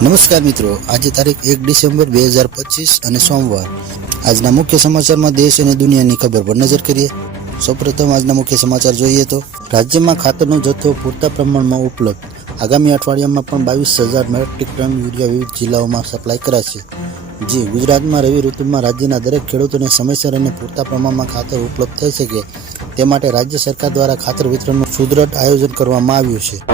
નમસ્કાર મિત્રો, આજે તારીખ એક ડિસેમ્બર બે હજાર પચીસ અને સોમવાર. આજના મુખ્ય સમાચારમાં દેશ અને દુનિયાની ખબર પર નજર કરીએ. સૌપ્રથમ આજના મુખ્ય સમાચાર જોઈએ તો, રાજ્યમાં ખાતરનો જથ્થો પૂરતા પ્રમાણમાં ઉપલબ્ધ. આગામી અઠવાડિયામાં પણ બાવીસ હજાર મેટ્રિક ટન યુરિયા વિવિધ જિલ્લાઓમાં સપ્લાય કરાશે. જી ગુજરાતમાં રવિ ઋતુમાં રાજ્યના દરેક ખેડૂતોને સમયસર અને પૂરતા પ્રમાણમાં ખાતર ઉપલબ્ધ થઈ શકે. તે માટે રાજ્ય સરકાર દ્વારા ખાતર વિતરણનું સુદૃઢ આયોજન કરવામાં આવ્યું છે.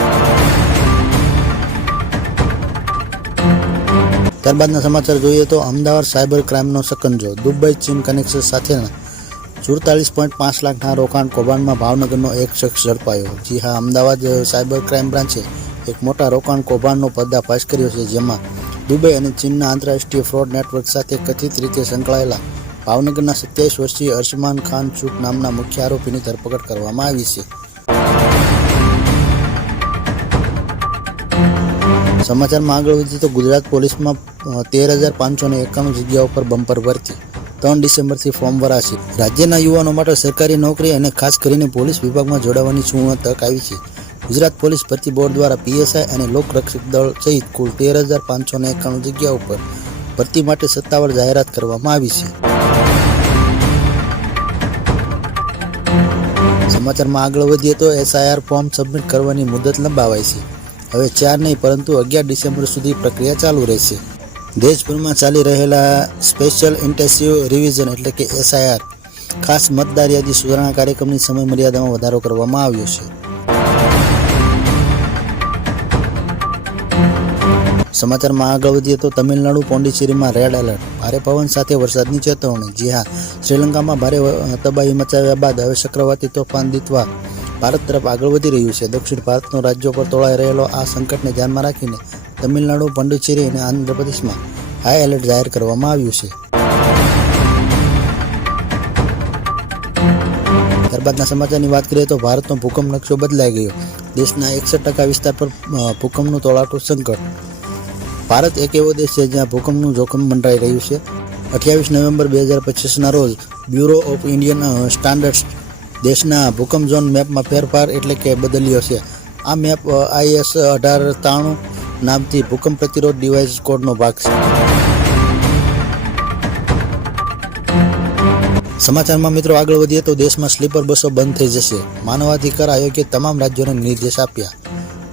ત્યારબાદના સમાચાર જોઈએ તો અમદાવાદ સાયબર ક્રાઇમનો સકંજો. દુબઈ ચીન કનેક્શન સાથેના સુડતાલીસ પોઈન્ટ પાંચ લાખના રોકાણ કૌભાંડમાં ભાવનગરનો એક શખ્સ ઝડપાયો. જી હા, અમદાવાદ સાયબર ક્રાઇમ બ્રાન્ચે એક મોટા રોકાણ કૌભાંડનો પર્દાફાશ કર્યો છે, જેમાં દુબઈ અને ચીનના આંતરરાષ્ટ્રીય ફ્રોડ નેટવર્ક સાથે કથિત રીતે સંકળાયેલા ભાવનગરના સત્યાવીસ વર્ષીય અરશમાન ખાન ચૂક નામના મુખ્ય આરોપીની ધરપકડ કરવામાં આવી છે. સમાચારમાં આગળ વધીએ તો ગુજરાત પોલીસમાં તેર હજાર પાંચસો ને એકાણું જગ્યાઓ પર બમ્પર ભરતી. ત્રણ ડિસેમ્બરથી ફોર્મ ભરાશે. રાજ્યના યુવાનો માટે સરકારી નોકરી અને ખાસ કરીને પોલીસ વિભાગમાં જોડાવાની સુવર્ણ તક આવી છે? ગુજરાત પોલીસ ભરતી બોર્ડ દ્વારા પીએસઆઈ અને લોકરક્ષક દળ સહિત કુલ તેર હજાર પાંચસો ને એકાણું જગ્યાઓ પર ભરતી માટે સત્તાવાર જાહેરાત કરવામાં આવી છે. સમાચારમાં આગળ વધીએ તો એસઆઈઆર ફોર્મ સબમિટ કરવાની મુદત લંબાવાઈ છે. હવે ચાર નહીં, પરંતુ અગિયાર ડિસેમ્બર સુધી પ્રક્રિયા ચાલુ રહેશે. દેશભરમાં ચાલી રહેલા સ્પેશિયલ ઇન્ટેન્સિવ રિવિઝન એટલે કે એસઆઈઆર, ખાસ મતદાર યાદી સુધારણા કાર્યક્રમની સમય મર્યાદામાં વધારો કરવામાં આવ્યો છે. સમાચારમાં આગળ વધીએ તો તમિલનાડુ, પોંડિચેરીમાં રેડ એલર્ટ. ભારે પવન સાથે વરસાદની ચેતવણી. જી હા, શ્રીલંકામાં ભારે તબાહી મચાવ્યા બાદ હવે ચક્રવાતી તોફાન દીતવા ભારત તરફ આગળ વધી રહ્યું છે. દક્ષિણ ભારતનો રાજ્યો પર તોળાઈ રહેલો આ સંકટને ધ્યાનમાં રાખીને તમિલનાડુ, પંડુચેરી અને આંધ્રપ્રદેશમાં હાઈ એલર્ટ જાહેર કરવામાં આવ્યું છે. ત્યારબાદના સમાચારની વાત કરીએ તો ભારતનો ભૂકંપ નકશો બદલાઈ ગયો. દેશના એકસઠ ટકા વિસ્તાર પર ભૂકંપનું તોળાટું સંકટ. ભારત એક એવો દેશ છે જ્યાં ભૂકંપનું જોખમ મંડરાઈ રહ્યું છે. અઠ્યાવીસ નવેમ્બર બે હજાર પચીસના રોજ બ્યુરો ઓફ ઇન્ડિયન સ્ટાન્ડર્ડ્સ દેશના ભૂકંપ ઝોન મેપમાં ફેરફાર એટલે કે બદલ્યો છે. આ મેપ આઈએસ અઢાર ત્રાણું નામથી ભૂકંપ પ્રતિરોધ ડિવાઇસ કોડનો ભાગ છે. સમાચારમાં મિત્રો આગળ વધીએ તો દેશમાં સ્લીપર બસો બંધ થઈ જશે. માનવાધિકાર આયોગે તમામ રાજ્યોને નિર્દેશ આપ્યા.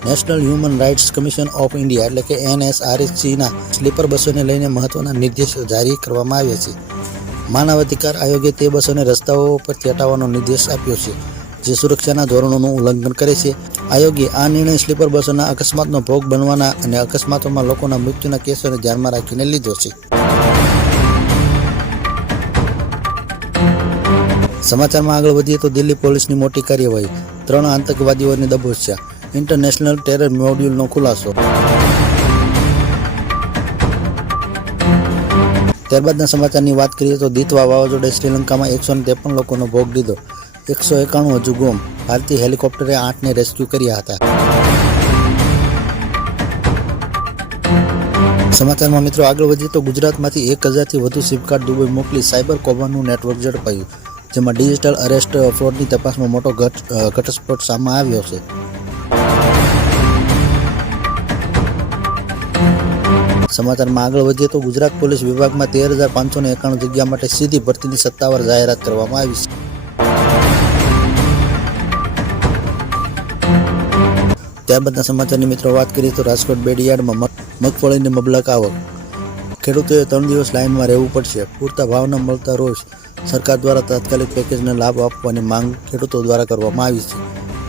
National Human Rights Commission of India એટલે કે એનએસઆરએસસીના સ્લીપર બસોને લઈને મહત્વના નિર્દેશો જારી કરવામાં આવ્યા છે. માનવાધિકાર આયોગે તે બસોને રસ્તાઓ પરથી હટાવવાનો નિર્દેશ આપ્યો છે, જે સુરક્ષાના ધોરણોનું ઉલ્લંઘન કરે છે. આયોગે આ નિર્ણય સ્લીપર બસોના અકસ્માતનો ભોગ બનવાના અને અકસ્માતોમાં લોકોના મૃત્યુના કેસોને ધ્યાનમાં રાખીને લીધો છે. સમાચારમાં આગળ વધીએ તો દિલ્હી પોલીસની મોટી કાર્યવાહી, ત્રણ આતંકવાદીઓને દબોચ્યા ઇન્ટરનેશનલ ટેરર મોડ્યુલનો ખુલાસો ત્યારબાદના સમાચારની વાત કરીએ તો દીતવા વાવાઝોડે શ્રીલંકામાં એકસો ત્રેપન લોકોનો ભોગ લીધો. એકસો એકાણું હજુ ગુમ. ભારતીય હેલિકોપ્ટરે આઠને રેસ્ક્યુ કર્યા હતા. સમાચારમાં મિત્રો આગળ વધીએ તો ગુજરાતમાંથી એક હજારથી વધુ સિમ દુબઈ મોકલી સાયબર કોબરનું નેટવર્ક ઝડપાયું, જેમાં ડિજિટલ અરેસ્ટ, ફ્રોડની તપાસમાં મોટો ઘટ ઘટસ્ફોટ સામે આવ્યો છે. સમાચારમાં આગળ વધીએ તો ગુજરાત પોલીસ વિભાગમાં તેર હજાર પાંચસો એકાણું જગ્યા માટે સીધી ભરતીની સત્તાવાર જાહેરાત કરવામાં આવી છે. ત્યારબાદના સમાચારની મિત્રો વાત કરીએ તો રાજકોટ બેડીયાર્ડમાં મગફળીની મબલક આવક. ખેડૂતોએ ત્રણ દિવસ લાઇનમાં રહેવું પડશે. પૂરતા ભાવ ન મળતા રોજ સરકાર દ્વારા તાત્કાલિક પેકેજને લાભ આપવાની માંગ ખેડૂતો દ્વારા કરવામાં આવી છે.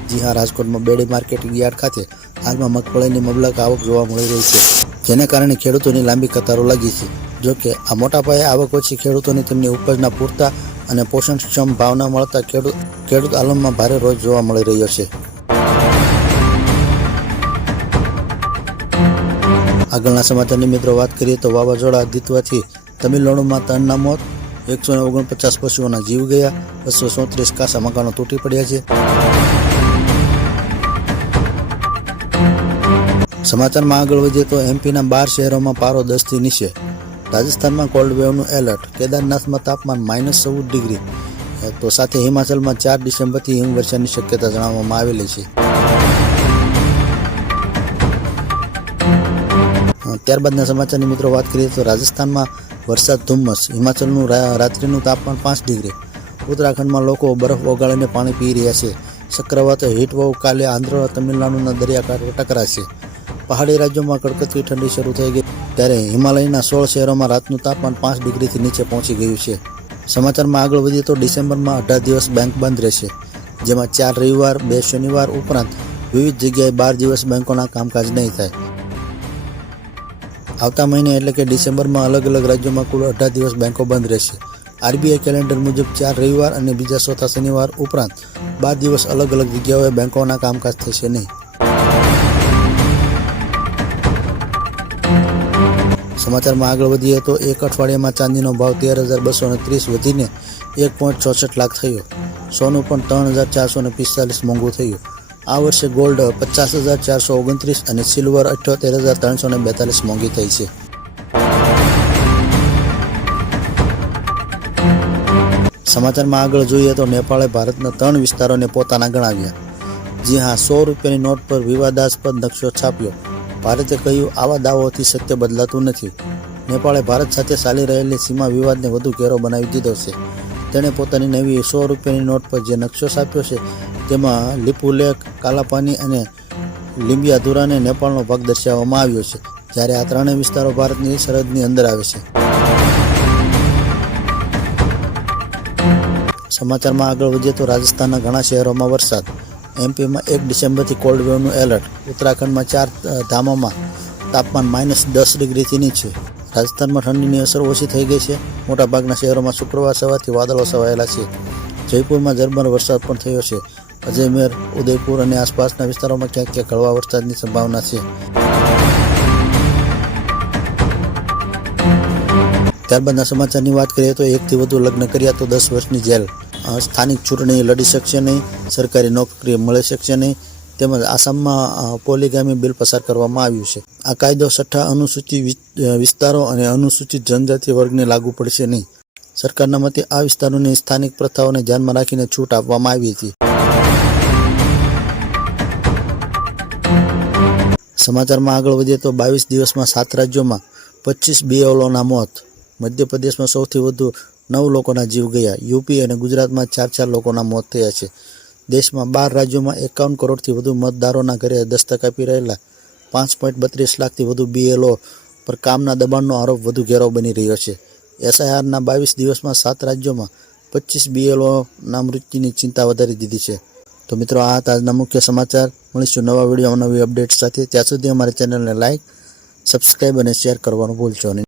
જી હા, રાજકોટમાં બેડી માર્કેટિંગ યાર્ડ ખાતે હાલમાં મગફળીની મબલક આવક જોવા મળી રહી છે. જેને કારણે ખેડૂતોની લાંબી કતારો લાગી છે. જોકે, આ મોટા પાયે આવક ઓછી ખેડૂતોને તેમની ઉપજના પૂરતા અને પોષણક્ષમ ભાવ ન મળતા ખેડૂત ખેડૂત આલમમાં ભારે રોજ જોવા મળી રહ્યો છે. આગળના સમાચારની મિત્રો વાત કરીએ તો વાવાઝોડા દીતવાથી તમિલનાડુમાં ત્રણના મોત, એકસો ઓગણપચાસ પશુઓના જીવ ગયા, બસો ચોત્રીસ કાસા મકાનો તૂટી પડ્યા છે. સમાચારમાં આગળ વધીએ તો એમપીના બાર શહેરોમાં પારો દસથી નીચે. રાજસ્થાનમાં કોલ્ડ વેવનું એલર્ટ કેદારનાથમાં તાપમાન માઇનસ ચૌદ ડિગ્રી તો સાથે હિમાચલમાં ચાર ડિસેમ્બરથી હિમવર્ષાની શક્યતા જણાવવામાં આવેલી છે. ત્યારબાદના સમાચારની મિત્રો વાત કરીએ તો રાજસ્થાનમાં વરસાદ ધુમ્મસ. હિમાચલનું રાત્રિનું તાપમાન પાંચ ડિગ્રી ઉત્તરાખંડમાં લોકો બરફ ઓગાળીને પાણી પી રહ્યા છે. ચક્રવાત હીટવેવ કાલે આંધ્ર તમિલનાડુના દરિયાકાંઠે ટકરાશે. પહાડી રાજ્યોમાં કડકડતી ઠંડી શરૂ થઈ ગઈ. ત્યારે હિમાલયના સોળ શહેરોમાં રાતનું તાપમાન પાંચ ડિગ્રીથી નીચે પહોંચી ગયું છે. સમાચારમાં આગળ વધીએ તો ડિસેમ્બરમાં અઢાર દિવસ બેંક બંધ રહેશે. જેમાં ચાર રવિવાર, બે શનિવાર ઉપરાંત વિવિધ જગ્યાએ બાર દિવસ બેંકોના કામકાજ નહીં થાય. આવતા મહિને એટલે કે ડિસેમ્બરમાં અલગ અલગ રાજ્યોમાં કુલ અઢાર દિવસ બેંકો બંધ રહેશે. આરબીઆઈ કેલેન્ડર મુજબ ચાર રવિવાર અને બીજા ચોથા શનિવાર ઉપરાંત બાર દિવસ અલગ અલગ જગ્યાઓએ બેંકોના કામકાજ થશે નહીં. સમાચારમાં આગળ વધીએ તો એક અઠવાડિયામાં ચાંદીનો ભાવ તેર હજાર બસો ને ત્રીસ વધીને એક પોઈન્ટ ચોસઠ લાખ થયો. સોનું પણ ત્રણ હજાર ચારસો ને પિસ્તાલીસ મોંઘું થયું. આ વર્ષે ગોલ્ડ પચાસ હજાર ચારસો ઓગણત્રીસ અને સિલ્વર અઠ્યોતેર હજાર ત્રણસો ને બેતાલીસ મોંઘી થઈ છે. સમાચારમાં આગળ જોઈએ તો નેપાળે ભારતના ત્રણ વિસ્તારોને પોતાના ગણાવ્યા. જી હા, સો રૂપિયાની નોટ પર વિવાદાસ્પદ નકશો છાપ્યો. ભારતે કહ્યું, આવા દાવાઓથી સત્ય બદલાતું નથી. નેપાળે ભારત સાથે ચાલી રહેલી સીમા વિવાદને વધુ ઘેરો બનાવી દીધો છે. તેણે પોતાની નવી સો રૂપિયાની નોટ પર જે નકશો છાપ્યો છે, તેમાં લિપુલેખ કાલાપાની અને લિંબિયાધુરાને નેપાળનો ભાગ દર્શાવવામાં આવ્યો છે, જ્યારે આ ત્રણેય વિસ્તારો ભારતની સરહદની અંદર આવે છે. સમાચારમાં આગળ વધીએ તો રાજસ્થાનના ઘણા શહેરોમાં વરસાદ. એમપીમાં એક ડિસેમ્બરથી કોલ્ડ વેવનું એલર્ટ. ઉત્તરાખંડમાં ચાર ધામોમાં તાપમાન માઇનસ દસ ડિગ્રીથી નીચે. રાજસ્થાનમાં ઠંડીની અસર ઓછી થઈ ગઈ છે. મોટાભાગના શહેરોમાં શુક્રવાર સવારથી વાદળો છવાયેલા છે. જયપુરમાં ઝરમર વરસાદ પણ થયો છે. અજયમેર ઉદયપુર અને આસપાસના વિસ્તારોમાં ક્યાંક ક્યાંક હળવા વરસાદની સંભાવના છે. ત્યારબાદના સમાચારની વાત કરીએ તો એકથી વધુ લગ્ન કર્યા તો દસ વર્ષની જેલ. સ્થાનિક ચૂંટણી લડી શકશે નહીં, સરકારી નોકરી મળી શકશે નહીં, તેમજ આસામમાં પોલીગામી બિલ પસાર કરવામાં આવ્યું છે. આ કાયદો છઠ્ઠા અનુસૂચિત વિસ્તારો અને અનુસૂચિત જનજાતિ વર્ગને લાગુ પડશે નહીં. સરકારના મતે આ વિસ્તારોની સ્થાનિક પ્રથાઓને ધ્યાનમાં રાખીને છૂટ આપવામાં આવી હતી. સમાચારમાં આગળ વધીએ તો બાવીસ દિવસમાં સાત રાજ્યોમાં પચીસ બીએલઓના મોત. મધ્યપ્રદેશમાં સૌથી વધુ નવ લોકોના જીવ ગયા. યુપી અને ગુજરાતમાં ચાર ચાર લોકોના મોત થયા છે. દેશમાં બાર રાજ્યોમાં એકાવન કરોડથી વધુ મતદારોના ઘરે દસ્તક આપી રહેલા પાંચ પોઈન્ટ બત્રીસ લાખથી વધુ બીએલઓ પર કામના દબાણનો આરોપ વધુ ઘેરો બની રહ્યો છે. એસઆઈઆરના બાવીસ દિવસમાં સાત રાજ્યોમાં પચીસ બીએલઓના મૃત્યુની ચિંતા વધારી દીધી છે. તો મિત્રો, આ હતા આજના મુખ્ય સમાચાર. મળીશું નવા વીડિયો નવી અપડેટ સાથે. ત્યાં સુધી અમારી ચેનલને લાઇક સબસ્ક્રાઈબ અને શેર કરવાનું ભૂલશો નહીં.